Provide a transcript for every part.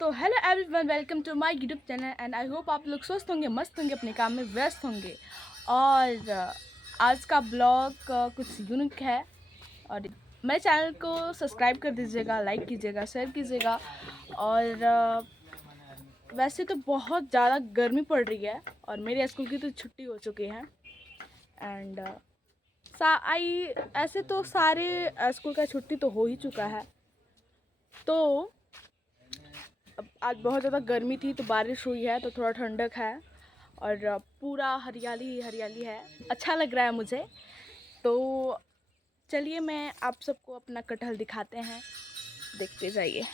तो hello everyone, welcome to my YouTube channel and I hope आप लोग स्वस्थ होंगे, मस्त होंगे, अपने काम में व्यस्त होंगे। और आज का ब्लॉग कुछ यूनिक है और मेरे चैनल को सब्सक्राइब कर दीजिएगा, लाइक कीजिएगा, शेयर कीजिएगा। और वैसे तो बहुत ज़्यादा गर्मी पड़ रही है और मेरे स्कूल की तो छुट्टी हो चुकी है। एंड ऐसे तो सारे स्कूल का छुट्टी तो हो ही चुका है। तो अब आज बहुत ज़्यादा गर्मी थी तो बारिश हुई है तो थोड़ा ठंडक है और पूरा हरियाली ही हरियाली है। अच्छा लग रहा है मुझे। तो चलिए मैं आप सबको अपना कटहल दिखाते हैं, देखते जाइए।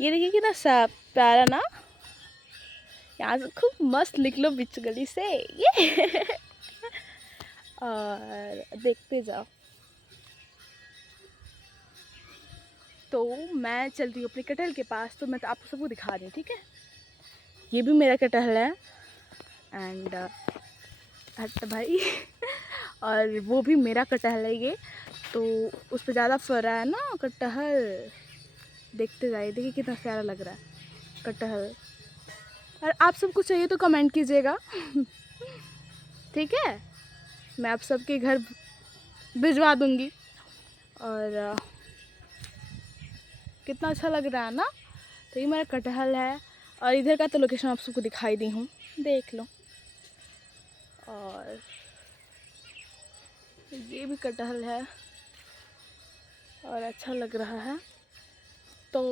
ये देखिए कितना सा प्यारा ना, यहाँ से खूब मस्त निकलो बीच गली से ये और देखते जाओ। तो मैं चल रही हूँ अपने कटहल के पास, तो मैं तो आप सबको दिखा रही हूँ, ठीक है। ये भी मेरा कटहल है एंड हट भाई और वो भी मेरा कटहल है ये, तो उस पर ज़्यादा फरा है ना कटहल। देखते जाइए, देखिए कितना प्यारा लग रहा है कटहल। और आप सबको चाहिए तो कमेंट कीजिएगा ठीक है, मैं आप सबके घर भिजवा दूँगी। और कितना अच्छा लग रहा है ना। तो ये मेरा कटहल है और इधर का तो लोकेशन आप सबको दिखाई दी हूँ, देख लो। और ये भी कटहल है और अच्छा लग रहा है। तो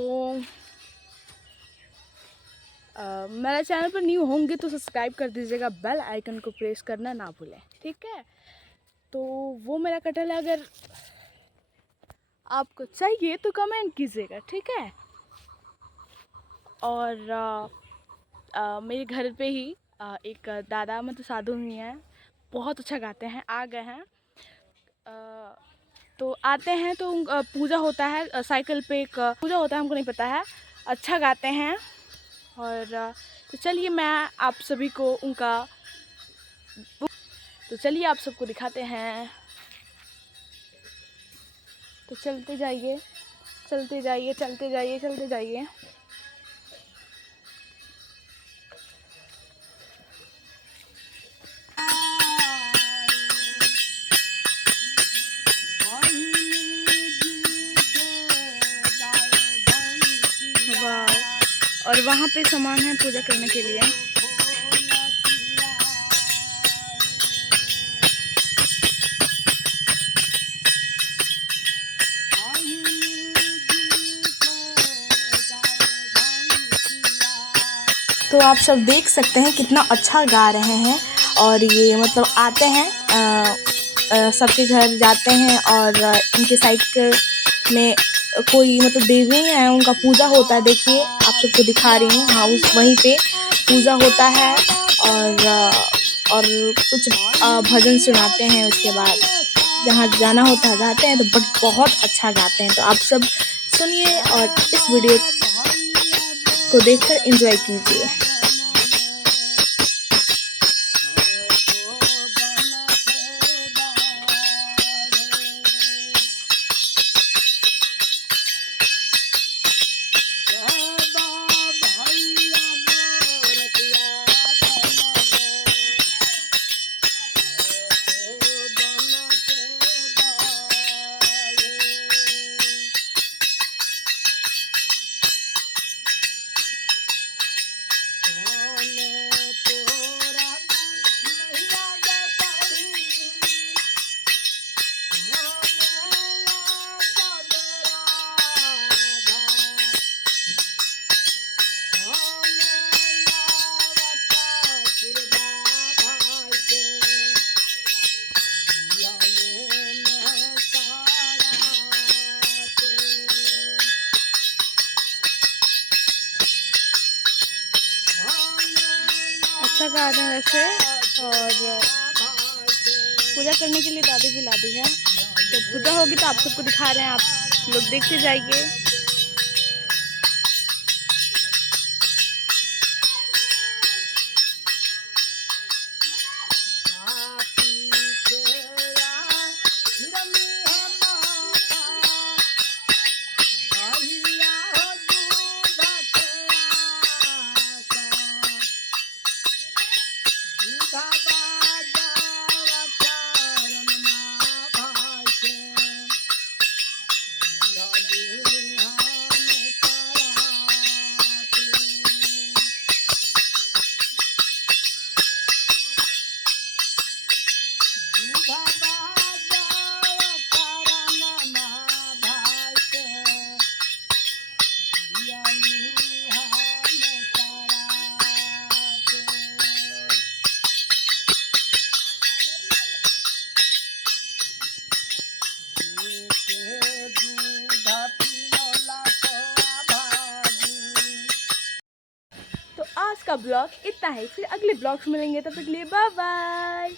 मेरे चैनल पर न्यू होंगे तो सब्सक्राइब कर दीजिएगा, बेल आइकन को प्रेस करना ना भूलें, ठीक है। तो वो मेरा कटहल है, अगर आपको चाहिए तो कमेंट कीजिएगा, ठीक है। और मेरे घर पे ही एक दादा मतलब साधु ही हैं, बहुत अच्छा गाते हैं, आ गए हैं। तो आते हैं तो पूजा होता है, साइकिल पे एक पूजा होता है, हमको नहीं पता है, अच्छा गाते हैं। और तो चलिए मैं आप सभी को उनका तो चलिए आप सबको दिखाते हैं। तो चलते जाइए, चलते जाइए, चलते जाइए, चलते जाइए। वाह, और वहाँ पे सामान है पूजा करने के लिए। तो आप सब देख सकते हैं कितना अच्छा गा रहे हैं। और ये मतलब आते हैं, सबके घर जाते हैं और इनके साइकिल में कोई मतलब देवी है, उनका पूजा होता है। देखिए आप सबको दिखा रही हूँ, हाँ उस वहीं पे पूजा होता है। और कुछ भजन सुनाते हैं, उसके बाद जहाँ जाना होता है जाते हैं। तो बट बहुत अच्छा गाते हैं, तो आप सब सुनिए और इस वीडियो को देखकर एंजॉय कीजिए। अच्छा गा रहे हैं वैसे। और पूजा करने के लिए दादी भी ला दी है, तो पूजा होगी तो आप सबको दिखा रहे हैं, आप लोग देखते जाइए। का ब्लॉग इतना है, फिर अगले ब्लॉग में मिलेंगे, तब तक के लिए बाय बाय।